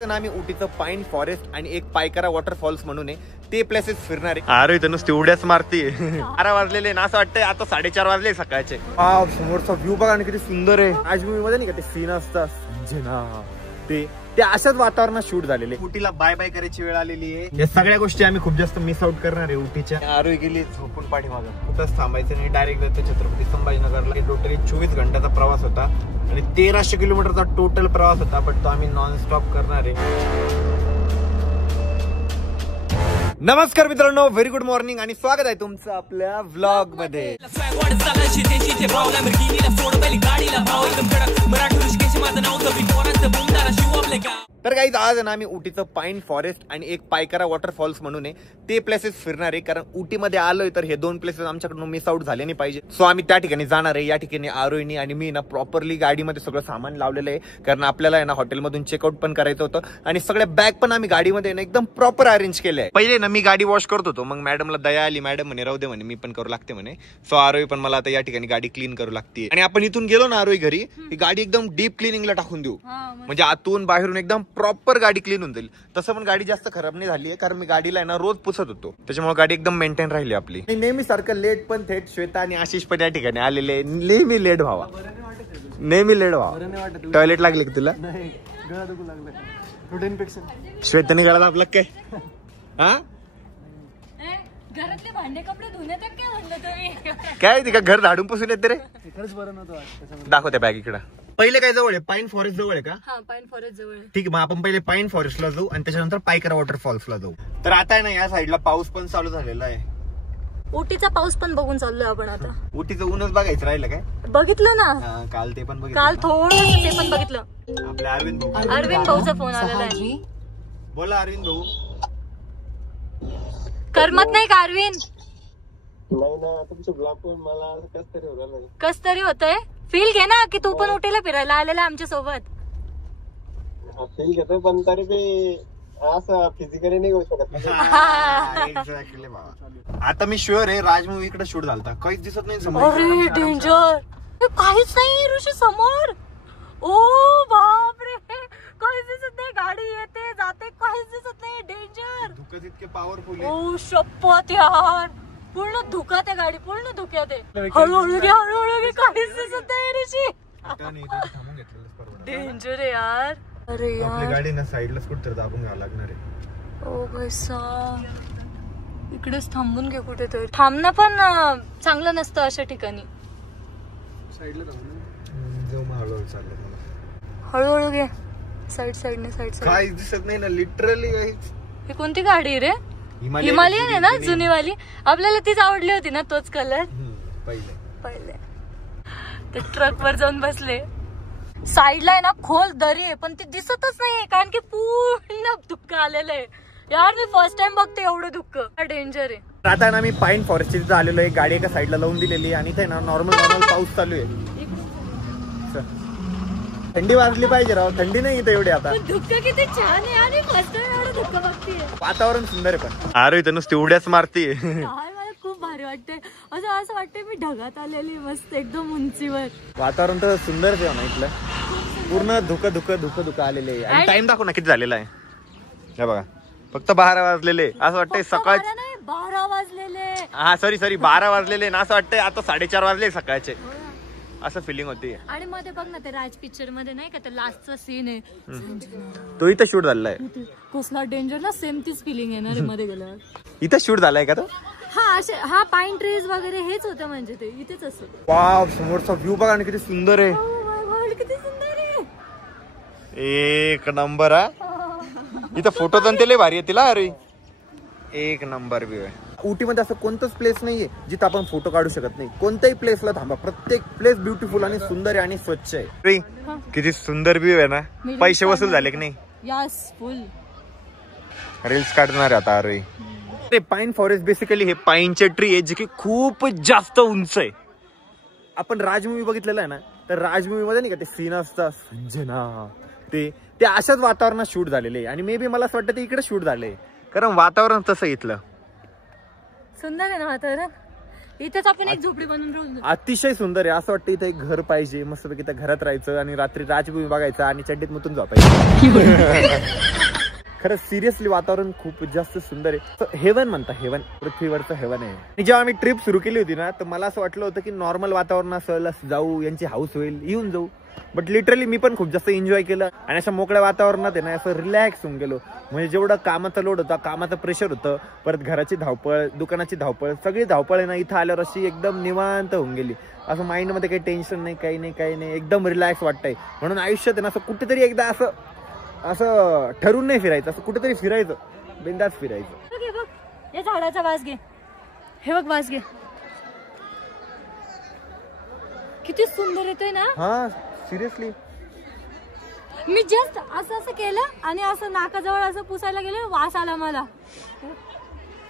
आम्ही उटीचं पाईन फॉरेस्ट आणि एक पायकरा वॉटरफॉल्स म्हणून ते प्लेसेस फिरणार आहे. अरे इथं नुसती उड्याच मारते. 12 वाजलेले ना, असं वाटतंय आता 4:30 वाजले सकाळचे. समोरचा व्ह्यू बघा आणि किती सुंदर आहे. आज मूवी मध्ये नाही का ते सीन असतात ते अशाच वातावरणात शूट झालेले. उटीला बाय बाय करायची वेळ आलेली आहे. या सगळ्या गोष्टी आम्ही खूप जास्त मिस आउट करणार आहे उटीच्या. आरोही गेली झोपून पाठीमागं, कुठंच थांबायचं नाही, डायरेक्ट जातो छत्रपती संभाजीनगरला. टोटली 24 घंट्याचा प्रवास होता आणि 1300 किलोमीटरचा टोटल प्रवास होता, पण तो आम्ही नॉन स्टॉप करणार आहे. नमस्कार मित्रांनो, व्हेरी गुड मॉर्निंग आणि स्वागत आहे तुमचं आपल्या व्लॉग मध्ये. तर गाईज आज ना आम्ही उटीचं पाईन फॉरेस्ट आणि एक पायकरा वॉटरफॉल्स म्हणून ते प्लेसेस फिरणार आहे. कारण उटीमध्ये आलोय तर हे दोन प्लेसेस आमच्याकडून मिस आउट झाले नाही पाहिजे. सो आम्ही त्या ठिकाणी जाणार आहे. या ठिकाणी आरोहीनी आणि मी ना प्रॉपरली गाडीमध्ये सगळं सामान लावलेलं आहे, कारण आपल्याला आहे ना हॉटेलमधून चेकआउट पण करायचं होतं आणि सगळ्या बॅग पण आम्ही गाडीमध्ये ना एकदम प्रॉपर अरेंज केले आहे. पहिले ना मी गाडी वॉश करत होतो, मग मॅडमला दया आली, मॅडम म्हणे राहू दे म्हणे, मी पण करू लागते म्हणे. सो आरोही पण मला आता या ठिकाणी गाडी क्लीन करू लागते. आणि आपण इथून गेलो ना आरोही घरी, ही गाडी एकदम डीप क्लिनिंगला टाकून देऊ, म्हणजे आतून बाहेरून एकदम प्रॉपर गाडी क्लीन होऊन जाईल. तसं पण गाडी जास्त खराब नाही झाली आहे, कारण मी गाडीला ना रोज पुसत होतो, त्याच्यामुळे गाडी एकदम मेंटेन राहिली आपली. नेहमी सारखं लेट पण थेट श्वेता आणि आशिष पण या ठिकाणी आलेले. नेहमी लेट व्हावा, नेहमी लेट व्हावा. टॉयलेट लागले की तुला? श्वेताने गळा दाबला काय? हा घरातले भांडे कपडे धुण्यात काय म्हणलं तुम्ही? काय ती का घर झाडून पुसून येते रे? दाखवते बॅग इकडं. पहिले काय जवळ आहे? पाईन फॉरेस्ट जवळ आहे का? हा, पाईन फॉरेस्ट जवळ. ठीक आहे, मग आपण पहिले पाईन फॉरेस्टला जाऊ आणि त्याच्यानंतर पायकरा वॉटरफॉल्सला जाऊ. तर आता आहे ना या साईडला पाऊस पण चालू झालेला आहे. उटीचा पाऊस पण बघून चाललोय आपण आता. उटीचं ऊनच बघायचं राहिलं काय? बघितलं ना काल, ते पण बघितलं. काल थोडं ते पण बघितलं. आपल्या अरविंद भाऊचा फोन आलेला आहे. बोला अरविंद भाऊ. करमत नाही का अरविंद? नाही ना, तुमचं ब्लॉग पण मला कस तरी होतंय. फील घे ना की तू पण उटीला फिरायला आलेला आमच्या सोबत. फील घेतोय, पण तरी बी असं फिजिकली नाही होऊ शकत. आता मी शुअर आहे राज मूवी इकडे शूट झालता. काहीच दिसत नाही समोर. अरे डेंजर, काहीच नाही ऋषी समोर. ओ बापरे, काहीच दिसत नाही. गाडी येते जाते, काहीच दिसत नाही. डेंजर. धुकं इतके पॉवरफुल. ओ शपथ यार, पूर्ण धुकात आहे गाडी, पूर्ण धुक्यात आहे. हळूहळू घे, हळूहळू घे, काहीच दिसत नाही ऋषी. डेंजर आहे यार. अरे यार, गाडी ना साईडला कुठेतरी दाबून घ्यावं लागणार आहे. ओ भैसा, इकडेच थांबून घे कुठेतरी. थांबणं पण चांगलं नसतं अशा ठिकाणी. साईडला जाऊ मग हळूहळू चाललं. हळूहळू घे, साईड साईडने साईड साईड. काहीच दिसत नाही ना लिटरली. ही कोणती गाडी रे? हिमालयन आहे ना, जुनीवाली. आपल्याला तीच आवडली होती ना, तोच कलर पहिले. ते ट्रक वर जाऊन बसले. साईडला आहे ना खोल दरी आहे, पण ती दिसतच नाहीये, कारण की पूर्ण धुक्क आलेलं आहे. यार मी फर्स्ट टाइम बघते एवढं धुक्क. डेंजर आहे. आता ना मी पाईन फॉरेस्ट तिथे आलेलो आहे. गाडी एका साईडला लावून दिलेली आणि इथे ना नॉर्मल पाऊस चालू आहे. थंडी वाजली पाहिजे राव, थंडी नाही इथे एवढी. आता धुक्क किती छान आहे आणि फर्स्ट टाइम एवढं धुक्क बघतीये. वातावरण सुंदर आहे. पण अरे इथं नुसती उड्याच मारते. मला खूप भारी वाटतंय. असं वाटतंय मी ढगात आलेली मस्त एकदम उंचीवर. वातावरण तर सुंदरच आहे ना इथलं. पूर्ण धुकं आलेले. आणि टाइम दाखव ना किती झालेला आहे. हे बघा, फक्त 12 वाजलेले. असं वाटतंय सकाळ 12 वाजलेले. हा सॉरी 12 वाजलेले ना, असं वाटतंय आता 4:30 वाजले सकाळचे, असं फिलिंग होती. आणि मध्ये बघ ना, ते राज पिक्चर मध्ये नाही का, ते लास्टचा सीन आहे, तो इथं शूट झालाय. कसला डेंजर ना, सेम तीच फिलिंग आहे ना रे मध्ये गेल्यावर. इथं शूट झालाय का तो? हा पाईन ट्रीज वगैरे हेच होतं, म्हणजे ते इथेच असतं. वाव, समोरचा व्ह्यू बघा आणि किती सुंदर आहे. किती सुंदर आहे. एक नंबर. इथं फोटो तर ते लय भारी आहे तिला. अरे एक नंबर व्ह्यू आहे. उटीमध्ये असं कोणतंच प्लेस नाहीये जिथं आपण फोटो काढू शकत नाही. कोणत्याही प्लेसला थांबा, प्रत्येक प्लेस ब्युटिफुल आणि सुंदर आहे आणि स्वच्छ आहे. किती सुंदर व्ह्यू आहे ना. पैसे वसूल झाले की नाही? यस, फुल रील्स काढणार आता. अरे पाईन फॉरेस्ट बेसिकली हे पाईनचे ट्री आहे जे की खूप जास्त उंच आहे. आपण राज मूवी बघितलेला आहे ना, तर राज मूवी मध्ये नाही का ते सीन असतात संजना, ते अशाच वातावरणात शूट झालेले. आणि मे बी मला असं वाटतं ते इकडे शूट झाले, कारण वातावरण तसं इथलं सुंदर आहे ना वातावरण. इथेच आपण एक झोपडी बनवून राहू. अतिशय सुंदर आहे. असं वाटतं इथं एक घर पाहिजे, मस्तपैकी त्या घरात राहायचं आणि रात्री राजभूमी बघायचं आणि चड्डीत मुतून झोपायचं. खरंच सिरियसली वातावरण खूप जास्त सुंदर आहे. हेवन म्हणता, हेवन, पृथ्वीवरचं हेवन आहे. आणि जेव्हा आम्ही ट्रिप सुरू केली होती ना, तर मला असं वाटलं होतं की नॉर्मल वातावरण असेल, जाऊ, यांची हाऊस होईल, येऊन जाऊ. बट लिटरली मी पण खूप जास्त एन्जॉय केलं आणि अशा मोकळ्या वातावरणात आहे ना असं रिलॅक्स होऊन गेलो. म्हणजे जेवढं कामाचा लोड होता, कामाचं प्रेशर होतं, परत घराची धावपळ, दुकानाची धावपळ, सगळी धावपळ आहे ना इथं आल्यावर अशी एकदम निवांत होऊन गेली. असं माइंडमध्ये काही टेन्शन नाही, काही नाही, एकदम रिलॅक्स वाटतंय. म्हणून आयुष्यात आहे ना असं कुठेतरी एकदा असं ठरून नाही फिरायचं, असं कुठेतरी फिरायचं, बिंदास फिरायचं. या झाडाचा वास घे, हे बघ वास घे, किती सुंदर येतोय ना. हा सिरियसली मी जस्ट असं केलं आणि असं नाकाजवळ असं पुसायला गेलं, वास आला मला.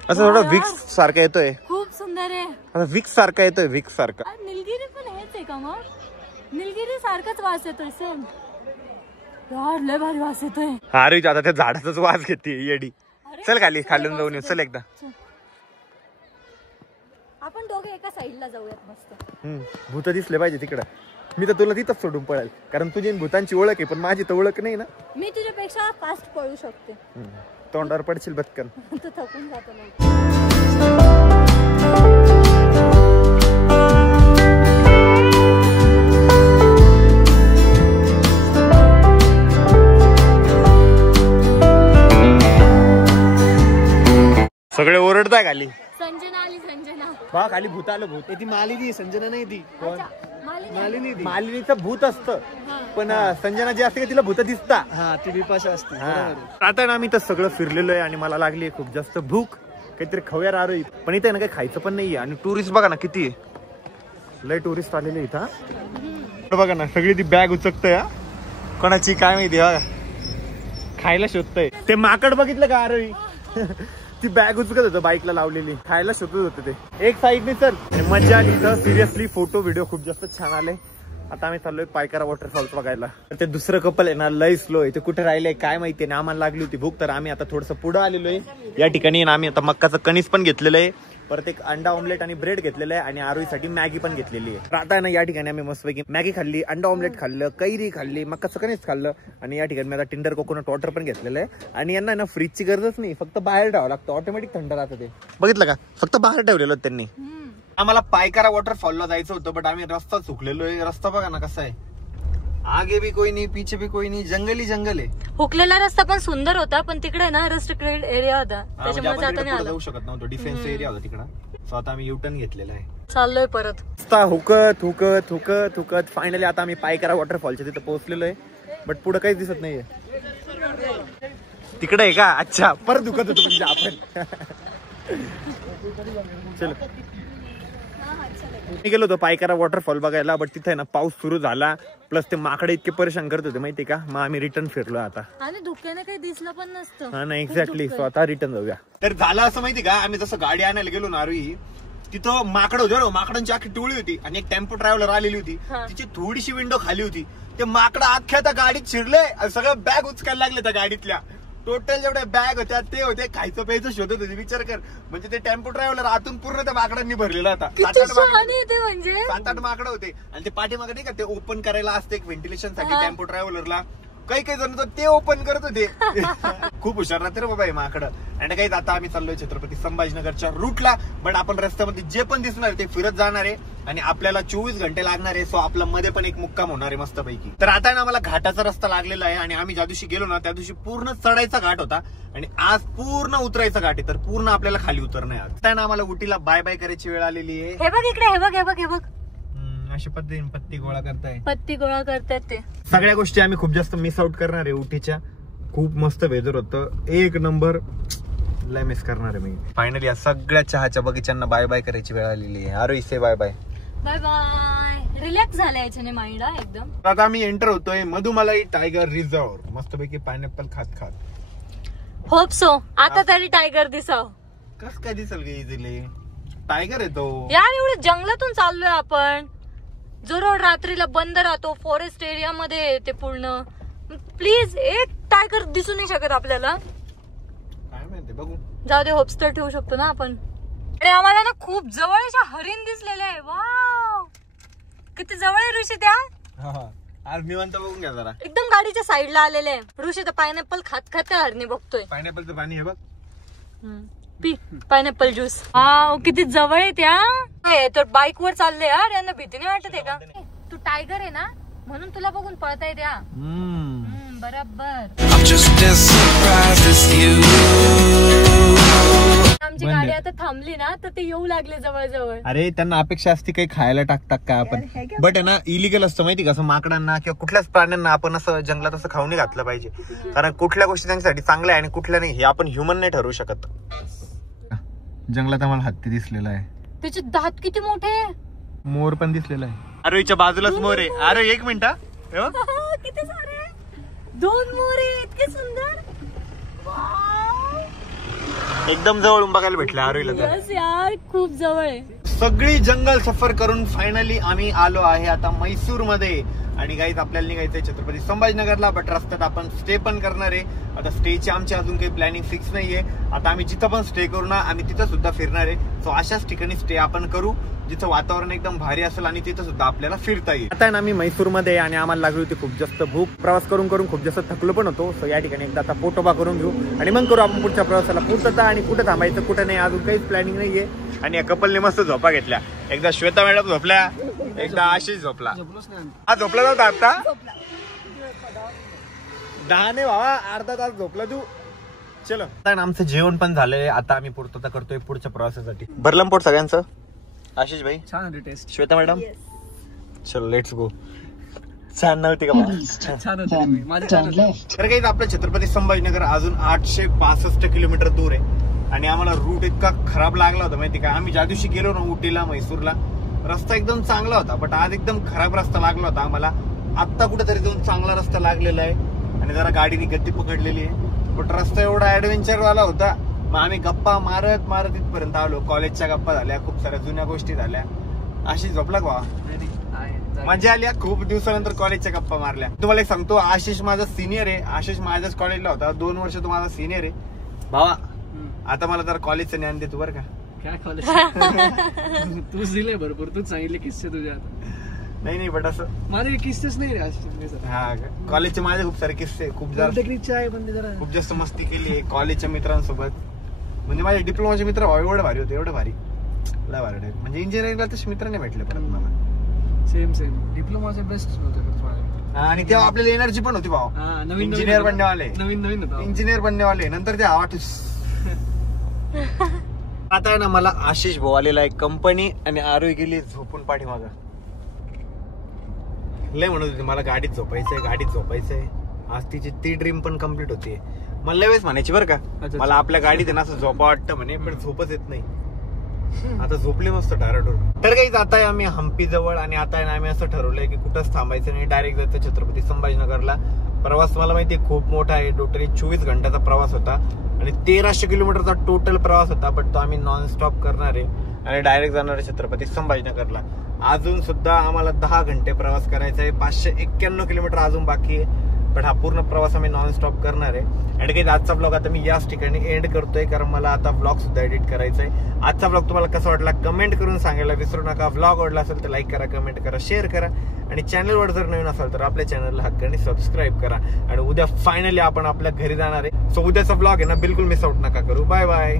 असं थोडं विक्स सारखा येतोय. खूप सुंदर आहे. विक्स सारखा येतोय, विक्स सारखा. निलगिरी पण हेच आहे का मग? निलगिरी सारखाच वास येतोय सेम. यार लय भारी वास येतोय. अरे आता त्या झाडाचाच वास घेते येडी. चल खालून जाऊन येऊ. चल एकदा आपण दोघे एका साईडला जाऊयात मस्त. भूत दिसले पाहिजे तिकडं. मी तर तुला तिथंच सोडून पळेल, कारण तुझी भूतांची ओळख आहे, पण माझी तर ओळख नाही ना. मी तुझ्यापेक्षा फास्ट पळू शकते. तोंडावर पडशील बदकन. तू थकून जातो. सगळे ओरडताय खाली. संजना आली, संजना. बा खाली भूत आलं. भूत ती मालिनी, संजना नाही ती. मालिनी. मालिनीचं भूत असतं, पण संजना जी असते तिला भूत दिसता. हा ती बिपाशा असते. आता ना आम्ही तर सगळं फिरलेलो आहे आणि मला लागली खूप जास्त भूक. काहीतरी खाऊया राहिलो, पण इथे ना काही खायचं पण नाहीये. आणि टुरिस्ट बघा ना किती आहे, लय टुरिस्ट आलेले इथं. बघा ना सगळी ती बॅग उचकतय. कोणाची काय माहिती बघा, खायला शोधतय. ते माकड बघितलं का आरोही? ती बॅग उचकत होतं बाईकला लावलेली, खायला शोधत होतं ते. एक साईडने चल. मजा आली इथं सिरियसली. फोटो व्हिडिओ खूप जास्त छान आले. आता आम्ही चाललोय पायकारा वॉटरफॉल्स बघायला. ते दुसरं कपल आहे ना लय स्लो आहे. ते कुठे राहिलंय काय माहितीये ना. आम्हाला लागली होती भूक, तर आम्ही आता थोडंसं पुढं आलेलो आहे. या ठिकाणी आम्ही आता मक्काचं कणीस पण घेतलेलं आहे, परत एक अंडा ऑमलेट आणि ब्रेड घेतलेलं आहे, आणि आरोहीसाठी मॅगी पण घेतलेली आहे. आता ना या ठिकाणी आम्ही मस्तपैकी मॅगी खाल्ली, अंडा ऑमलेट खाल्लं, कैरी खाल्ली, मक्काचं कणीस खाल्लं, आणि या ठिकाणी आता टिंडर कोकोनट वॉटर पण घेतलेलं आहे. आणि यांना ना फ्रीजची गरजच नाही, फक्त बाहेर ठेवावं लागतं, ऑटोमॅटिक थंड राहतं. ते बघितलं का, फक्त बाहेर ठेवलेलं त्यांनी. आम्हाला पायकारा वॉटरफॉलला जायचं होतं, बट आम्ही रस्ता चुकलेलो आहे. रस्ता बघा ना कसा आहे, आगे भी कोई नहीं, पीछे भी कोई नहीं, जंगल ही जंगल आहे. हुकलेला रस्ता पण सुंदर होता, पण तिकडे ना रेस्ट्रिक्टेड एरिया होता, त्याच्यामुळे जाता नाही आलं. जाऊ शकत नव्हतो, डिफेन्स एरिया होता तिकडं. सो आता आम्ही युटर्न घेतलेला आहे, चाललोय परत. रस्ता हुकत हुकत हुकत हुकत फायनली आता आम्ही पायकारा वॉटरफॉलच्या तिथे पोहोचलेलो आहे. बट पुढे काहीच दिसत नाहीये. तिकडे आहे का? अच्छा, परत दुखत होतो म्हणजे आपण. चलो मी गेलो होतो पायकारा वॉटरफॉल बघायला, बट तिथे ना पाऊस सुरू झाला, प्लस ते माकडे इतके परेशान करत होते माहिती का. मग आम्ही रिटर्न फिरलो आता, आणि धुक्याने काही दिसलं पण नसतं. हा नाही एक्झॅक्टली. सो आता रिटर्न जाऊया. तर झालं असं माहिती का, आम्ही जसं गाडी आणायला गेलो ना आरोही, तिथं माकड होते, माकडांची आखी टोळी होती, आणि एक टेम्पो ट्रॅव्हलर आलेली होती, तिची थोडीशी विंडो खाली होती. ते माकड अख्ख्या त्या गाडीत शिरले, सगळं बॅग उचकायला लागले त्या गाडीतल्या. टोटल जेवढे बॅग होत्या ते होते, खायचं प्यायचं शोधत होते. विचार कर, म्हणजे ते टेम्पो ट्रॅव्हलर आतून पूर्ण त्या माकडांनी भरलेला होता. 7-8 माकडं होते, आणि ते पाठीमागे नाही का ते ओपन करायला असते एक व्हेंटिलेशन साठी टेम्पो ट्रॅव्हलरला, काही जण ते ओपन करत होते. खूप हुशार राहते रे बाबा हे माकडं. आणि काही आता आम्ही चाललोय छत्रपती संभाजीनगरच्या रूटला, बट आपण रस्त्यामध्ये जे पण दिसणार ते फिरत जाणार आहे, आणि आपल्याला 24 घंटे लागणार आहे. सो आपला मध्ये पण एक मुक्काम होणार आहे मस्तपैकी. तर आता ना आम्हाला घाटाचा रस्ता लागलेला आहे, आणि आम्ही ज्या दिवशी गेलो ना त्या दिवशी पूर्ण चढायचा घाट होता, आणि आज पूर्ण उतरायचा घाट आहे. तर पूर्ण आपल्याला खाली उतरणं आहे. आता ना आम्हाला उटीला बाय बाय करायची वेळ आलेली आहे. हे बघ इकडे, हे बघ, हे बघ, हे बघ, अशा पद्धतीने पत्ती गोळा करताय. पत्ती गोळा करतात ते. सगळ्या गोष्टी आम्ही खूप जास्त मिस आउट करणार आहे उटीच्या. खूप मस्त वेदर होतं, एक नंबर. लय मिस करणार आहे मी. फायनली या सगळ्या चहाच्या बगीच्यांना बाय बाय करायची वेळ आलेली आहे. अरे इसे bye bye bye bye. Relax झालाय याच्याने माइंड एकदम. आता आम्ही एंटर होतोय मधुमलाई टायगर रिझर्व, मस्तपैकी पायनॅपल खात खात. होप सो आता तरी टायगर दिसाव. कस काय दिसल गे इझिली, टायगर येतो यार. एवढं जंगलातून चाललोय आपण, जो रोड रात्रीला बंद राहतो, फॉरेस्ट एरिया मध्ये ते पूर्ण. प्लीज एक टायगर दिसू नाही शकत आपल्याला. काय माहिती, बघू. जाऊ दे, होप्स तर ठेवू शकतो ना आपण. अरे आम्हाला ना खूप जवळच्या हरिण दिसलेले आहे. वाव, किती जवळ आहे ऋषी त्या. आज निवांत बघून घ्या जरा. एकदम गाडीच्या साईडला आलेले आहे. ऋषी तर पायनॅपल खात खात त्या हरणी बघतोय. पायनॅपलचं पाणी हे बघ. P pineapple juice. वाव, किती जवळ आहे त्या. तर बाईक वर चालले यार, यांना भीती नाही वाटत आहे का. तू टायगर आहे ना म्हणून तुला बघून पळताय त्या. बरोबर. आमची गाडी आता थांबली ना तर ते येऊ लागले जवळ जवळ. अरे त्यांना अपेक्षा असते काही खायला टाकतात का आपण, बट आहे ना इलिगल असतं माहिती का. असं माकडांना किंवा कुठल्याच प्राण्यांना आपण असं जंगलात असं खाऊ नाही घातलं पाहिजे. कारण कुठल्या गोष्टी त्यांच्यासाठी चांगल्या आहे आणि कुठल्या नाही हे आपण ह्युमन नाही ठरवू शकत. जंगलात आम्हाला हत्ती दिसलेला आहे. त्याचे दात किती मोठे. मोर पण दिसलेला आहे. अरे बाजूलाच मोर आहे. अरे एक मिनिट. किती सारे 2 मोर आहे, इतके सुंदर. एकदम जवळून बघायला भेटलं आरोईला. यस यार, खूप जवळ आहे. सगळी जंगल सफर करून फायनली आम्ही आलो आहे आता मैसूर मध्ये. आणि गाईज आपल्याला निघायचंय छत्रपती संभाजीनगरला, बट रस्त्यात आपण स्टे पण करणार आहे. आता स्टेची आमची अजून काही प्लॅनिंग फिक्स नाहीये. आता आम्ही जिथं पण स्टे करू ना आम्ही तिथं सुद्धा फिरणार आहे. सो अशाच ठिकाणी स्टे आपण करू जिथं वातावरण एकदम भारी असेल आणि तिथं सुद्धा आपल्याला फिरता येईल. आता ना आम्ही मैसूरमध्ये आणि आम्हाला लागली होती खूप जास्त भूक. प्रवास करून करून खूप जास्त थकलो पण होतो. सो या ठिकाणी एकदा आता पोटोबा करून घेऊ आणि मग करू आपण पुढच्या प्रवासाला पूर्तता. आणि कुठं थांबायचं कुठं नाही अजून काहीच प्लॅनिंग नाहीये. आणि या कपलने मस्त झोपा घेतल्या. एकदा श्वेता मॅडम झोपल्या, एकदा आशिष झोपला. हा झोपला नव्हता आता 10 नाही बाबा, अर्धा तास झोपला तू. चलो आता आमचं जेवण पण झालंय. आता आम्ही पूर्तता करतोय पुढच्या प्रवासासाठी. भरलं पोट सगळ्यांचं. आशिष भाई छान होती टेस्ट. श्वेता मॅडम चलो लेट्स गो. छान नव्हती का. तर काही आपलं छत्रपती संभाजीनगर अजून 862 किलोमीटर दूर आहे. आणि आम्हाला रूट इतका खराब लागला होता माहिती का. आम्ही ज्या दिवशी गेलो ना उटीला मैसूरला रस्ता एकदम चांगला होता, बट आज एकदम खराब रस्ता लागला होता आम्हाला. आत्ता कुठेतरी जाऊन चांगला रस्ता लागलेला आहे आणि जरा गाडीने गती पकडलेली आहे. बट रस्ता एवढा ऍडव्हेंचर वाला होता. मग आम्ही गप्पा मारत मारत इथपर्यंत आलो. कॉलेजच्या गप्पा झाल्या, खूप साऱ्या जुन्या गोष्टी झाल्या. आशिष झोपला का. मजा आली. खूप दिवसानंतर कॉलेजच्या गप्पा मारल्या. तुम्हाला एक सांगतो, आशिष माझा सिनियर आहे. आशिष माझ्याच कॉलेजला होता 2 वर्ष. तो माझा सिनियर आहे भावा. आता मला जरा कॉलेजचं ज्ञान देतो बरं का. काय कॉलेज तूच दिले भरपूर. तूच सांगितले किस्से तुझ्या. नाही बट असं माझे किस्सेच नाही रे. हा कॉलेजचे माझे खूप सारे किस्से. खूप खूप जास्त मस्ती केली आहे कॉलेजच्या मित्रांसोबत. म्हणजे माझे डिप्लोमाचे मित्र एवढे भारी होते, एवढे भारी लय भारी. म्हणजे इंजिनिअरिंगला तसे मित्र नाही भेटले परत मला. सेम डिप्लोमाचे बेस्ट होते. आणि तेव्हा आपल्याला एनर्जी पण होती भाऊ. इंजिनियर बनण्यावाले, नवीन इंजिनियर बनण्यावाले. नंतर ते आवाटूस. आता आहे ना मला आशिष भाऊ आलेला आहे कंपनी आणि आरोही गेली झोपून पाठीमागं. लय म्हणत होती मला गाडीत झोपायचंय. आज तिची ती ड्रीम पण कम्प्लीट होतीये. मला लय वेळेस म्हणायची बरं का मला आपल्या गाडीत ना असं झोपा वाटतं म्हणे, पण झोपच येत नाही. आता झोपले मस्त डाराडोर. तर काही जात आहे आम्ही हम्पी जवळ. आणि आता आम्ही असं ठरवलंय की कुठंच थांबायचं नाही, डायरेक्ट जायचं छत्रपती संभाजीनगरला. प्रवास मला माहितीये खूप मोठा आहे. टोटली 24 घंट्याचा प्रवास होता आणि 1300 किलोमीटरचा टोटल प्रवास होता. बट तो आम्ही नॉन स्टॉप करणार आहे आणि डायरेक्ट जाणार आहे छत्रपती संभाजीनगरला. अजून सुद्धा आम्हाला 10 घंटे प्रवास करायचा आहे. 591 किलोमीटर अजून बाकी आहे. पण हा पूर्ण प्रवास आम्ही नॉन स्टॉप करणार आहे. आणि काही आजचा ब्लॉग आता मी याच ठिकाणी एंड करतोय, कारण मला आता ब्लॉग सुद्धा एडिट करायचा आहे. आजचा ब्लॉग तुम्हाला कसा वाटला कमेंट करून सांगायला विसरू नका. ब्लॉग आवडला असेल तर लाईक करा, कमेंट करा, शेअर करा. आणि चॅनलवर जर नवीन असाल तर आपल्या चॅनलला हक्काने सबस्क्राईब करा. आणि उद्या फायनली आपण आपल्या घरी जाणार आहे. सो उद्याचा ब्लॉग आहे ना बिलकुल मिस आउट नका करू. Bye bye.